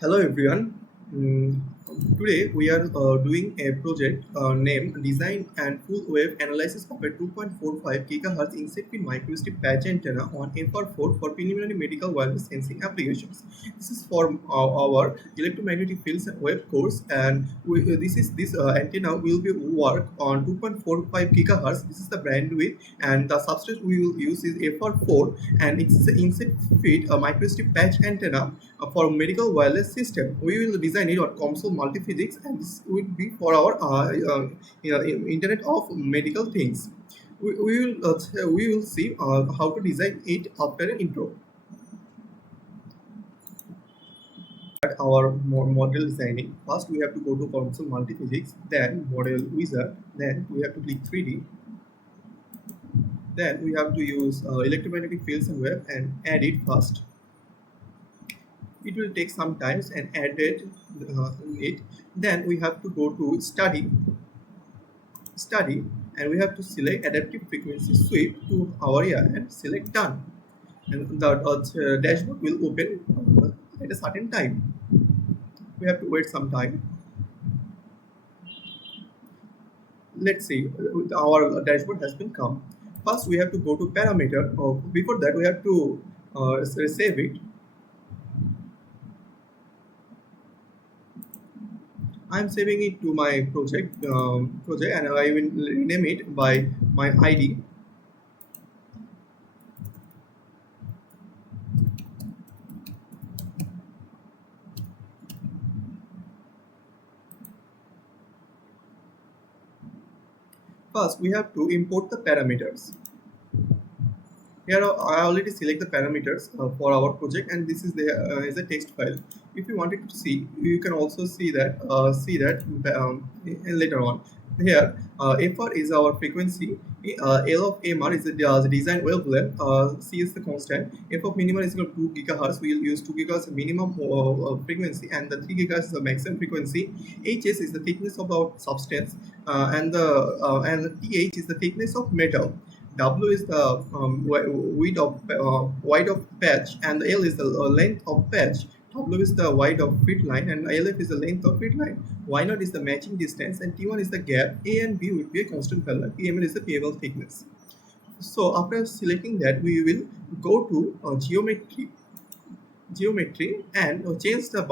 Hello everyone. Mm, Today we are doing a project named Design and Full Wave Analysis of a 2.45 GHz in-situ microstrip patch antenna on FR4 for preliminary medical wireless sensing applications. This is for our electromagnetic fields and wave course, and this antenna will be work on 2.45 GHz. This is the bandwidth, and the substrate we will use is FR4, and it's an in-situ microstrip patch antenna for medical wireless system. We will design it on Comsole multiphysics, and this will be for our Internet of Medical Things. We will see how to design it after an intro. At our model designing, first we have to go to Comsole multiphysics, then model wizard, then we have to click 3D, then we have to use electromagnetic fields and wave and add it first. It will take some time and added it. Then we have to go to study, and we have to select adaptive frequency sweep to our ear and select done, and the dashboard will open at a certain time. We have to wait some time. Let's see, our dashboard has been come. First we have to go to parameter. Before that we have to save it. I'm saving it to my project, and I will rename it by my ID. First, we have to import the parameters. Here I already select the parameters for our project, and this is a text file. If you wanted to see, you can also see that later on. Here, FR is our frequency. L of MR is the design wavelength. C is the constant. F of minimum is equal to 2 gigahertz. We will use 2 gigahertz minimum frequency, and the 3 gigahertz is the maximum frequency. HS is the thickness of our substance, and the TH is the thickness of metal. W is the width of patch, and the L is the length of patch. W is the width of fit line, and LF is the length of fit line. Y0 is the matching distance, and T1 is the gap. A and B would be a constant value. PML is the payable thickness. So after selecting that, we will go to geometry, and change the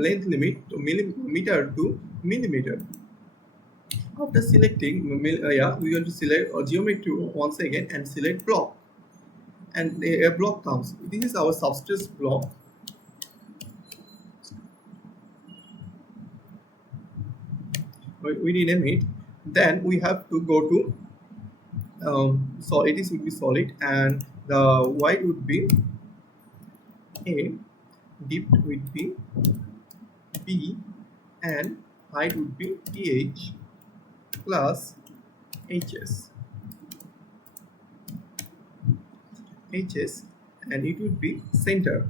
length limit to millimeter to millimeter. After selecting, we are going to select geometry once again and select block, and a block comes. This is our substrate block. We rename it. Then we have to go to solid. It would be solid, and the width would be A, depth would be B, and height would be TH plus HS, and it would be center,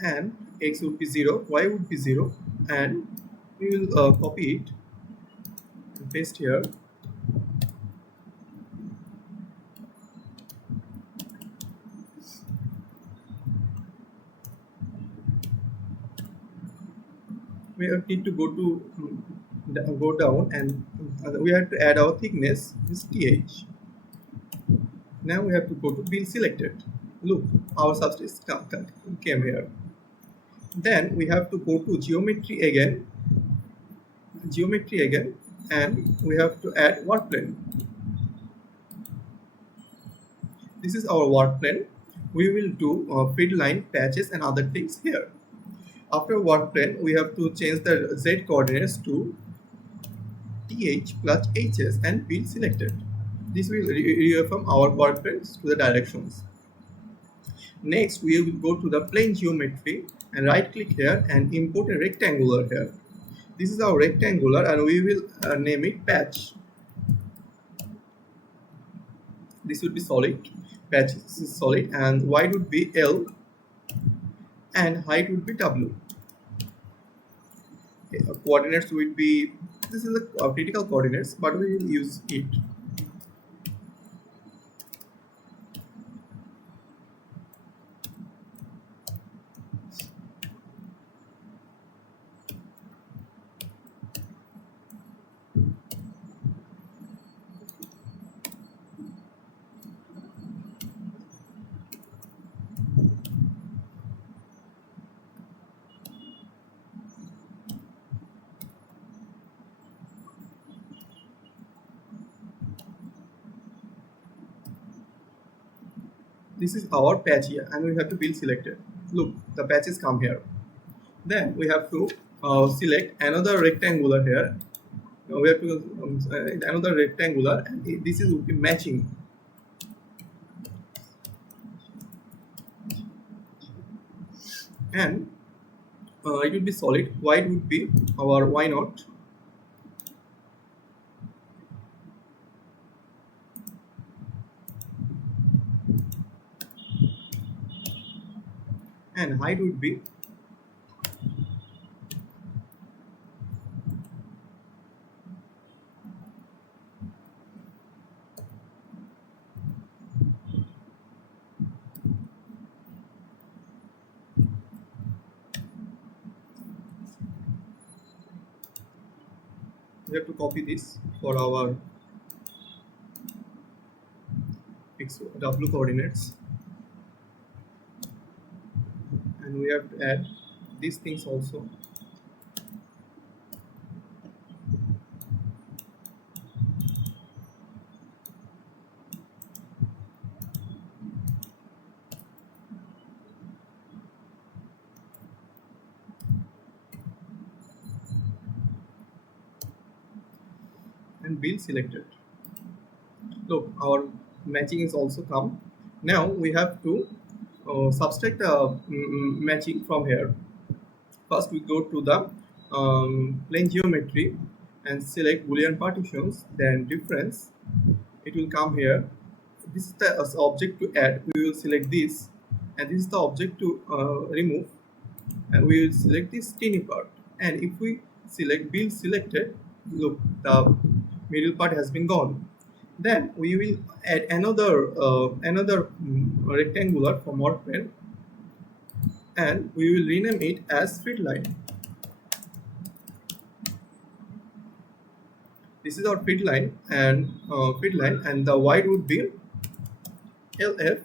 and X would be 0, Y would be 0, and we will copy it and paste here. We need to go down, and we have to add our thickness, this TH. Now we have to go to bin selected. Look, our substrate came here. Then we have to go to geometry again, and we have to add work plane. This is our work plane. We will do feed line, patches, and other things here. After work plane, we have to change the Z coordinates to TH plus HS and field selected. This will reaffirm our work planes to the directions. Next, we will go to the plane geometry and right click here and import a rectangular here. This is our rectangular, and we will name it patch. This would be solid. Patch is solid, and width would be L, and height would be W. Okay, coordinates would be, this is the critical coordinates, but we will use it. this is our patch here, and we have to build selected. Look, the patches come here. Then we have to select another rectangular here. We have to another rectangular, and this is would be matching. And it would be solid. White would be our why not. And height would be we have to copy this for our w coordinates, and we have to add these things also. And build selected. Look, our matching is also come. Now we have to subtract matching from here. First we go to the plane geometry and select Boolean partitions, then difference. It will come here. This is the object to add. We will select this, and this is the object to remove, and we will select this teeny part. And if we select build selected, look, the middle part has been gone. Then we will add another rectangular from our pen, and we will rename it as feed line. This is our feed line, and the wide would be LF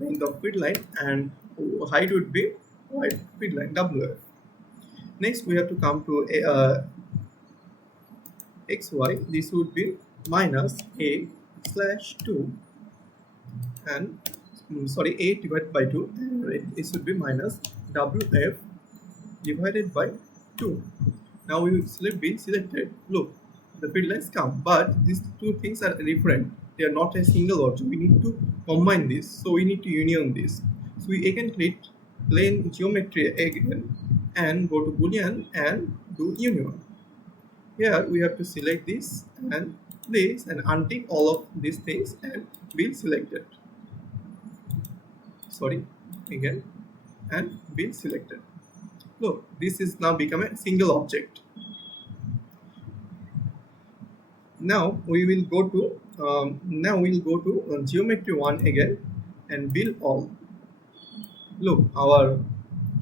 in the feed line, and height would be wide feed line WF. Next we have to come to XY. This would be minus a slash 2, and sorry, a divided by 2, and it should be minus WF divided by 2. Now we will select B selected. Look, the field lines come, but these two things are different. They are not a single object. We need to combine this, so we need to union this. So we again click plane geometry again and go to Boolean and do union. Here we have to select this and this and untick all of these things and be selected. Sorry, again, and be selected. Look, this is now become a single object. Now we will go to geometry 1 again and build all. Look, our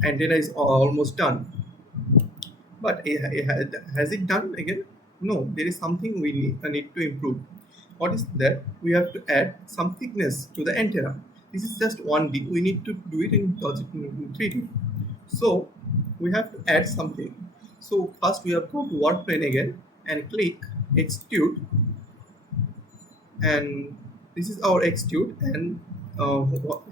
antenna is almost done. But has it done again? No, there is something we need to improve. What is that? We have to add some thickness to the antenna. This is just 1D. We need to do it in 3D. So we have to add something. So first we have to go to work plane again and click extrude, and this is our extrude, and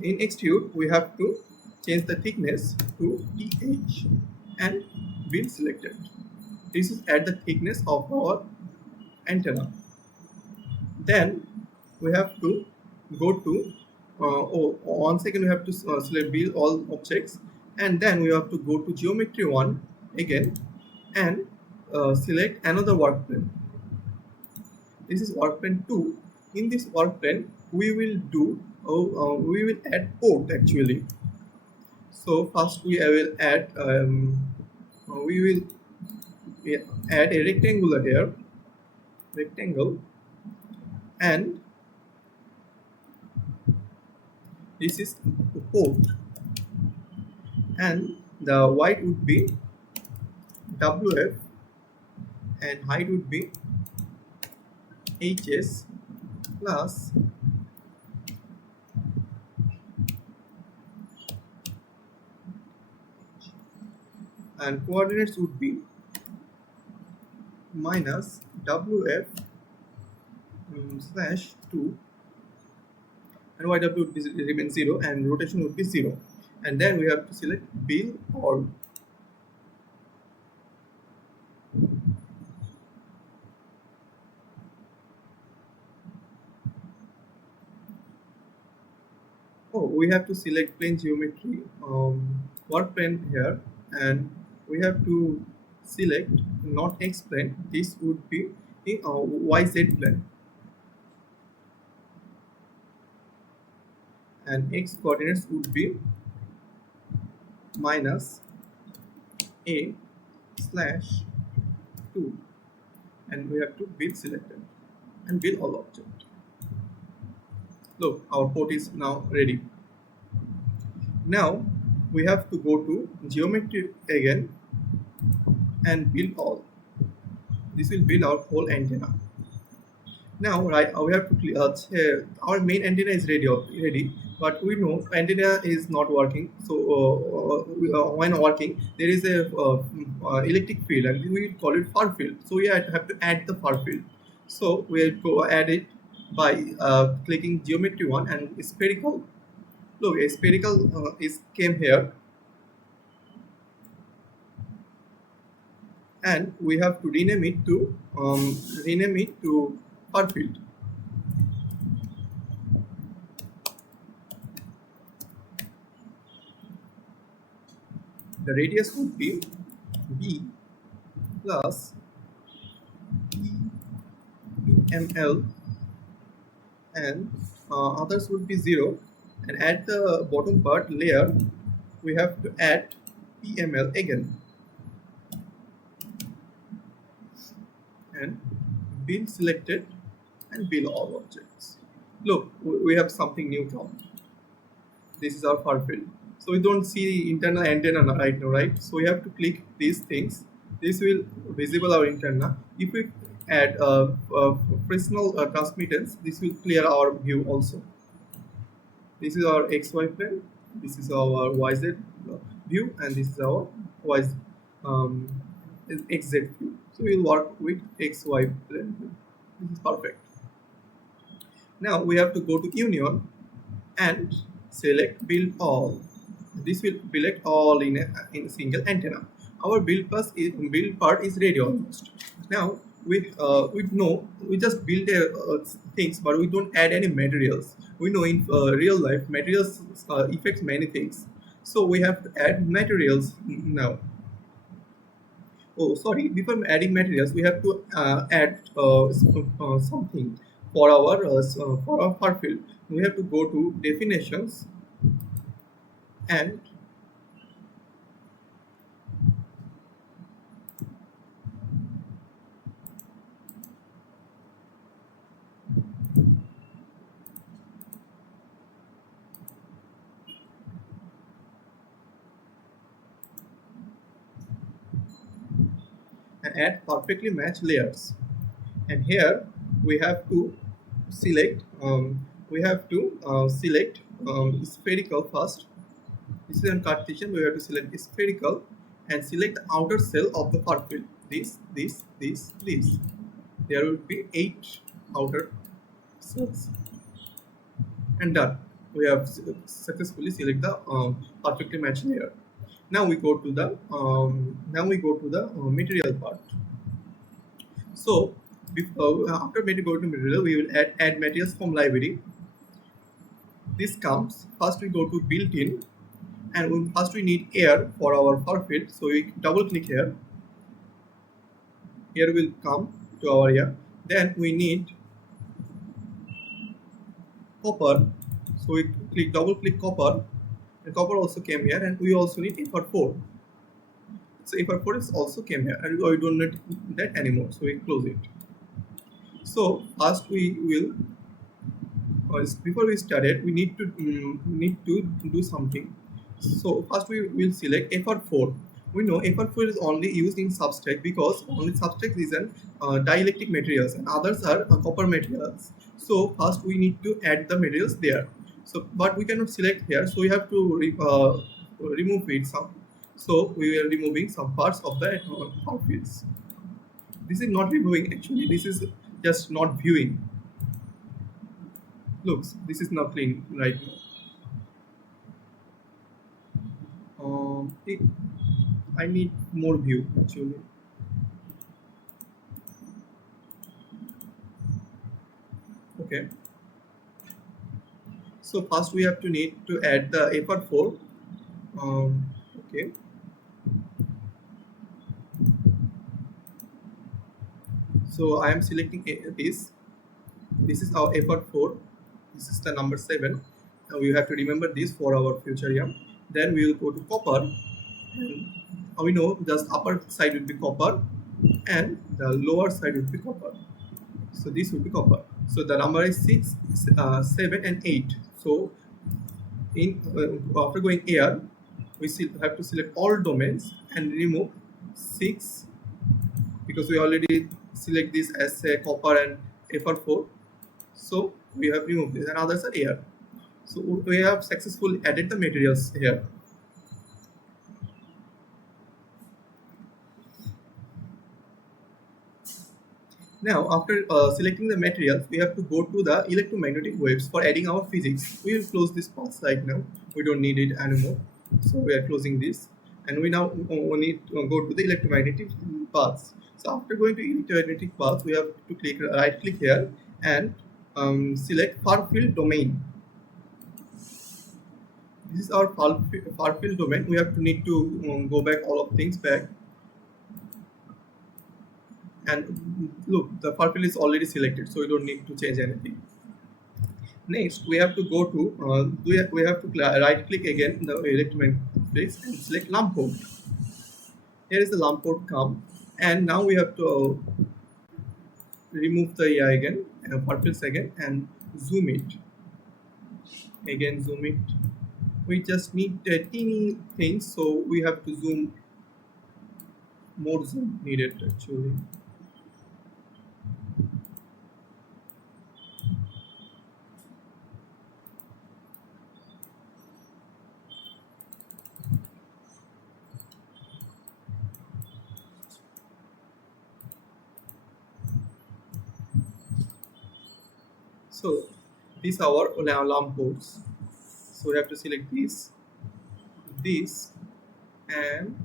in extrude we have to change the thickness to TH and build selected. This is at the thickness of our antenna. Then we have to go to once again we have to select build all objects, and then we have to go to geometry 1 again and select another work plane. This is work plane 2. In this work plane we will do we will add port actually. So first we will add add a rectangular here, rectangle, and this is port, and the width would be WF and height would be HS plus and coordinates would be minus WF slash 2 and YW would remain 0 and rotation would be 0. And then we have to select bill all. Oh, we have to select plane geometry, work plane here, and we have to select not X plane. This would be the YZ plane, and X coordinates would be minus A slash 2, and we have to build selected and build all object. Look, our port is now ready. Now we have to go to geometry again and build all. This will build our whole antenna. Now, right, we have to our main antenna is ready, but we know antenna is not working. So, when working, there is a electric field, and we call it far field. So, we have to add the far field. So, we'll go add it by clicking geometry one and spherical. Look, a spherical is came here, and we have to rename it to far field. The radius would be b plus ml, and others would be 0, and at the bottom part layer we have to add pml again, and build selected and build all objects. Look, we have something new come. This is our far field. So we don't see the internal antenna right now, right? So we have to click these things. This will visible our antenna. If we add Fresnel transmittance, this will clear our view also. This is our XY plane. This is our YZ view, and this is our YZ um, XZ view. So we'll work with XY plane. This is perfect. Now we have to go to Union and select build all. This will select all in a single antenna. Our build part is ready almost. Now we know we just build things, but we don't add any materials. We know in real life materials affects many things, so we have to add materials now. Oh, sorry. Before adding materials, we have to add something for our far field. We have to go to definitions and add perfectly matched layers. And here we have to select. Select spherical first. This is in Cartesian. We have to select spherical and select the outer cell of the far field. This. There will be 8 outer cells, and done. We have successfully select the perfectly matched layer. Now we go to the material part. So after go to material, we will add materials from library. This comes first. We go to built-in, and first we need air for our far field. So we double click here. Here will come to our air. Then we need copper. So we double click copper, and copper also came here, and we also need FR4. So FR4 is also came here, and we don't need that anymore. So we close it. So first we will before we started, we need to do something. So first we will select FR4. We know FR4 is only used in substrate because only substrate is an dielectric materials, and others are copper materials. So first we need to add the materials there. So but we cannot select here, so we have to remove it some. So we are removing some parts of the far fields. This is not removing actually. This is just not viewing. Looks, this is now clean right now. It, I need more view actually. Okay. So first we have to need to add the FR4. Okay. So I am selecting this. This is our FR4. This is the number 7. Now we have to remember this for our future. Yeah. Then we will go to copper. And we know just upper side will be copper and the lower side will be copper. So this will be copper. So the number is 6, 7 and 8. So in after going here, we have to select all domains and remove 6 because we already select this as a copper and FR4. So we have removed this and others are here. So we have successfully added the materials here. Now, after selecting the materials, we have to go to the electromagnetic waves for adding our physics. We will close this path right now. We don't need it anymore. So we are closing this. And we now need to go to the electromagnetic paths. So after going to electromagnetic paths, we have to right click here and select far field domain. This is our far field domain. We have to need to go back all of things back. And look, the far field is already selected, so we don't need to change anything. Next, we have to go to we have to right click again in the electromagnetic place and select lamp port. Here is the lamp port come, and now we have to remove the AI again, far fields again, and zoom it. Again, zoom it. We just need teeny things, so we have to zoom. More zoom needed actually. So these are our lamp ports. So we have to select this, and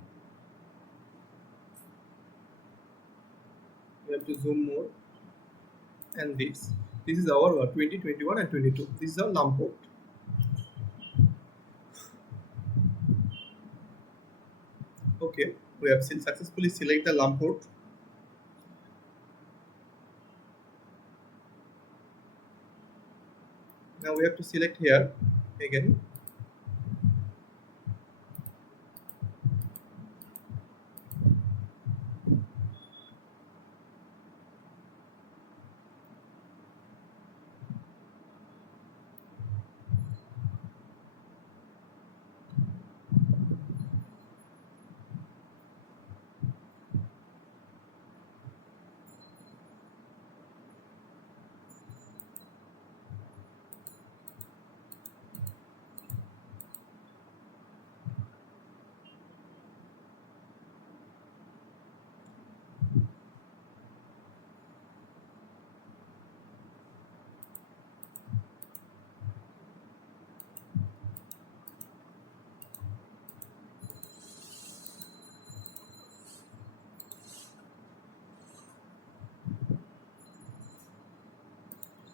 we have to zoom more, and this. This is our 2021 and 22. This is our lamp port. Okay, we have successfully select the lamp port. Now we have to select here again.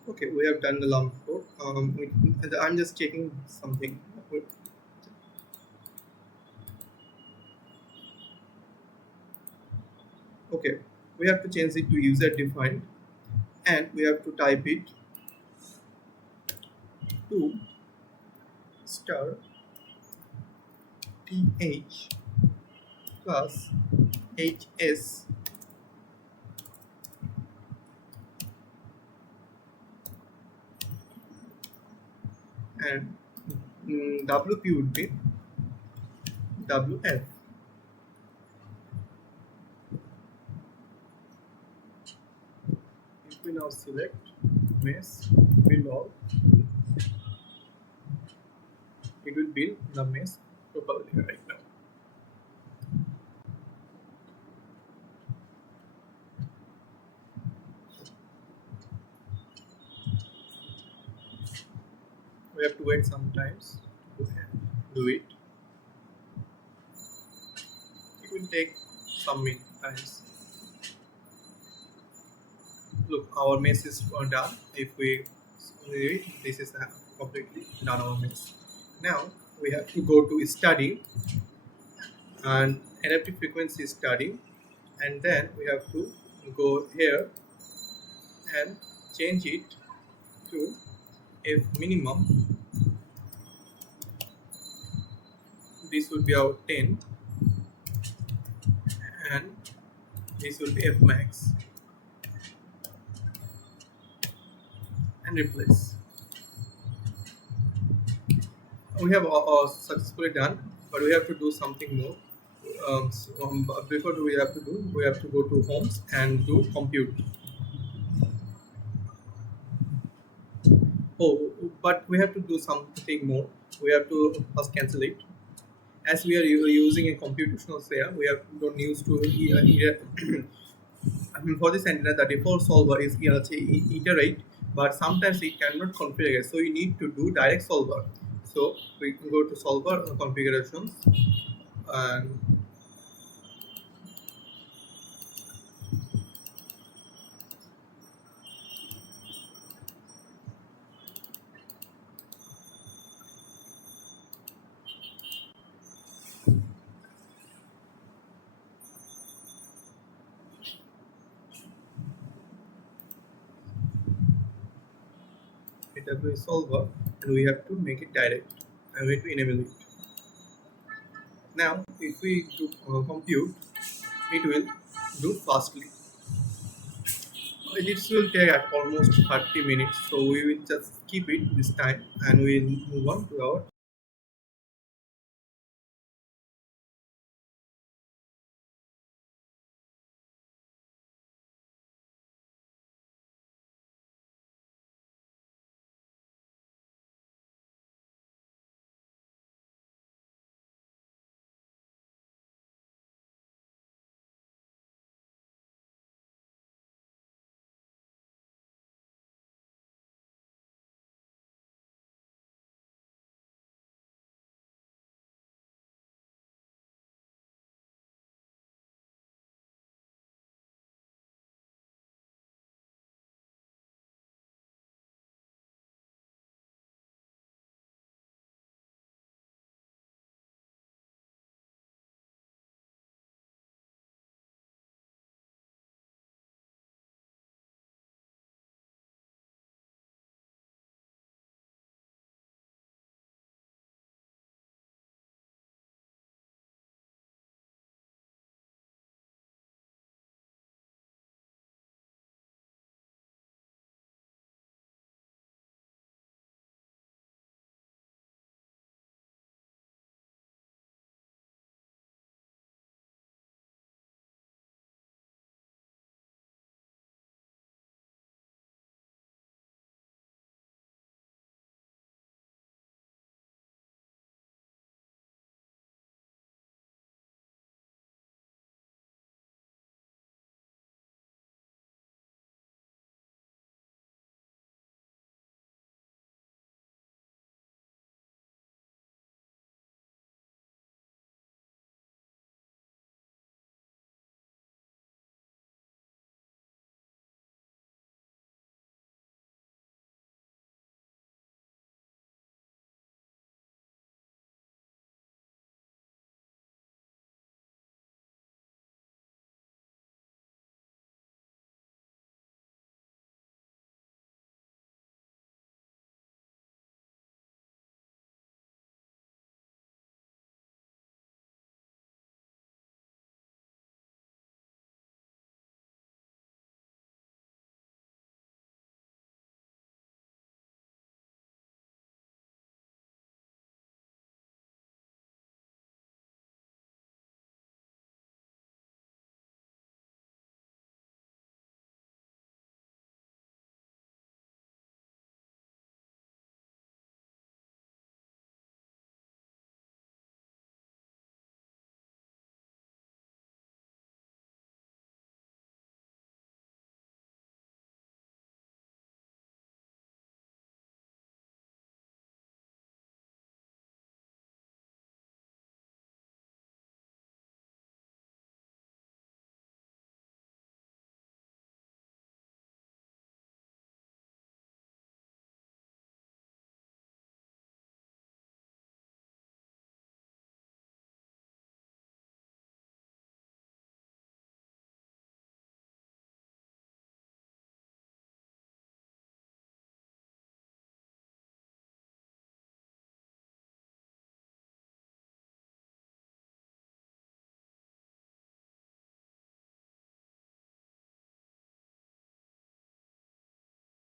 Okay, we have done the lamp port. I'm just checking something. Okay, we have to change it to user defined, and we have to type it to star th plus hs and wp would be wf. If we now select mesh below, it will build the mesh properly right now. We have to wait sometimes to do it. It will take some minutes. Look, our mess is done. If we this is completely done our mess. Now we have to go to study and adaptive frequency study, and then we have to go here and change it to F minimum. This would be our 10, and this will be F max, and replace. We have successfully done, but we have to do something more. But before we have to do, we have to go to homes and do compute. Oh, but we have to do something more. We have to first cancel it. As we are using a computational sphere, we have don't use to I mean, for this antenna, the default solver is iterate, but sometimes it cannot configure. So you need to do direct solver. So we can go to solver configurations, and AW solver, and we have to make it direct, and we have to enable it. Now, if we do compute, it will do fastly. This will take at almost 30 minutes, so we will just keep it this time and we'll move on to our